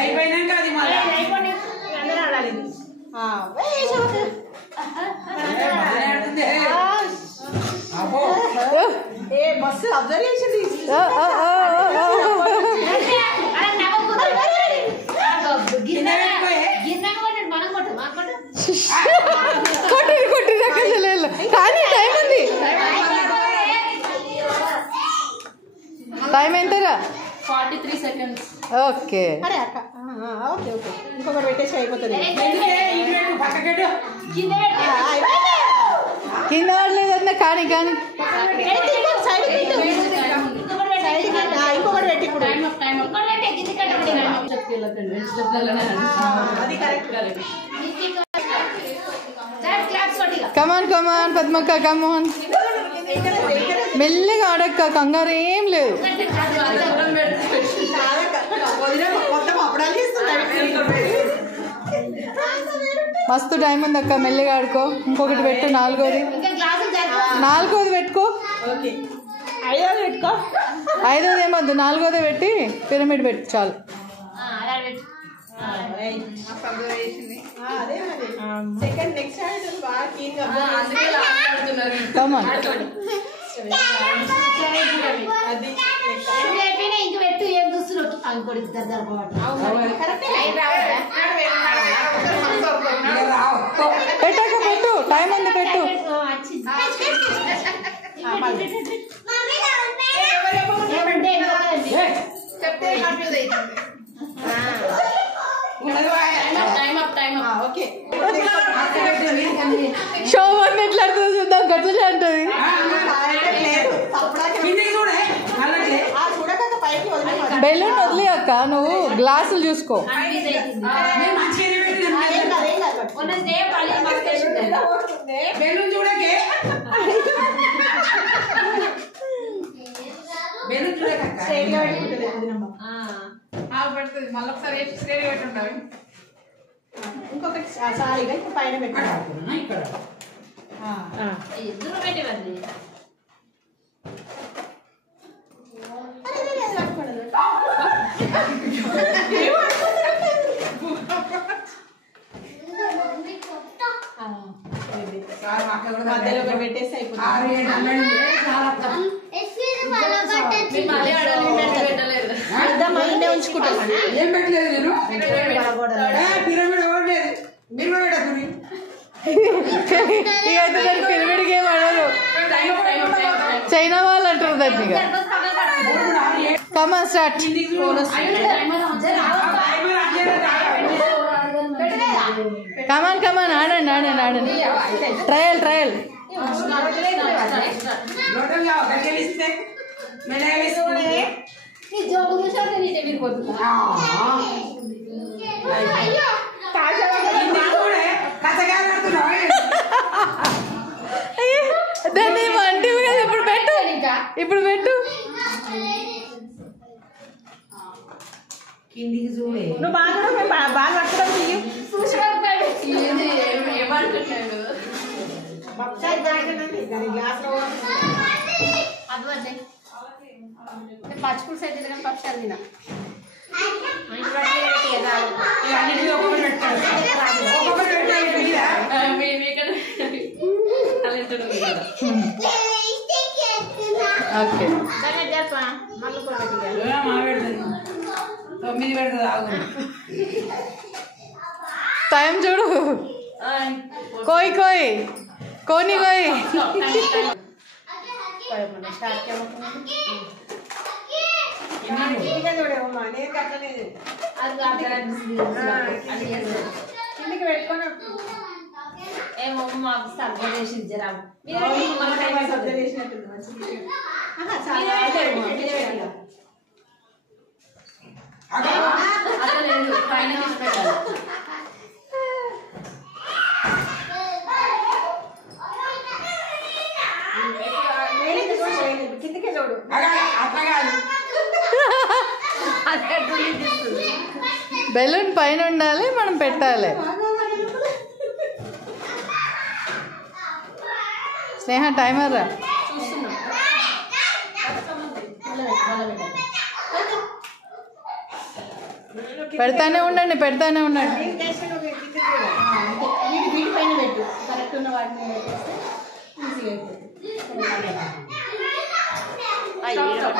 అయిపోయినాక అది అందరూ ఆడాలి. మస్తు అబ్జర్వ్ చేసింది. కానీ టైం ఉంది. టైం ఎంతరా? 43 seconds. ఓకే అరే అక్క ఓకే ఓకే ఇంకొకటి పెట్టేసి అయిపోతుంది. కింద ఆడలేదన్న కానీ కానీ ఇంకొకటి పెట్టి ఇప్పుడు కమాన్ కమాన్ పద్మక్క కమాన్ మెల్లగా ఆడక్క కంగారు ఏం లేదు. మస్తు టైం ఉంది అక్క మెల్లగా ఆడుకో. ఇంకొకటి పెట్టు నాలుగోది పెట్టుకో. ఐదోది ఏమొద్దు నాలుగోదే పెట్టి పిరమిడ్ పెట్టు చాలు. కమాన్ పెట్టాక పెట్టు టైం ఉంది పెట్టు. షో వన్ ఎట్లా అడుగుతుంది చూద్దాం. గట్లనే అంటది. బెలూన్ వదిలే అక్క నువ్వు గ్లాసులు చూసుకో. ఇంకొకటి సారీగా పైన పెట్టాలి. మధ్యలో ఒకటి పెట్టేసి అయిపోతుంది. ఉంచుకుంటాను ఏం పెట్టలేదు నేను. పిరమిడ్కి ఏం ఆడరు. చైనా వాళ్ళు అంటారు దాన్ని. Come on start. కమాన్ కమాన్ ఆడండి ఆడండి ఆడండి. Trial trial. దాన్ని అంటివి కదా. ఇప్పుడు పెట్టు ఇప్పుడు పెట్టు. కిందికి చూడే నువ్వు బాగా పట్టుకోవడం పచ్చుకులు సైడ్ పక్షాలు తిన ఓకే 9 పెడుతుంది ఆగు. టైం చూడు. కోయి కోయి కోని కోయి. కిందికి పెట్టుకొని ఏమో మాకు సర్వ చేసి జరా చేసినట్టు కిందికే చూడు. బెలూన్ పైన ఉండాలి, మనం పెట్టాలి. స్నేహ టైమర్ రా. పెడతానే ఉండండి, పెడతానే ఉండండి. వీటి పైన పెట్టు, కరెక్ట్ ఉన్న వాటి మీద పెట్టేస్తే ఈజీగా అయిపోతుంది.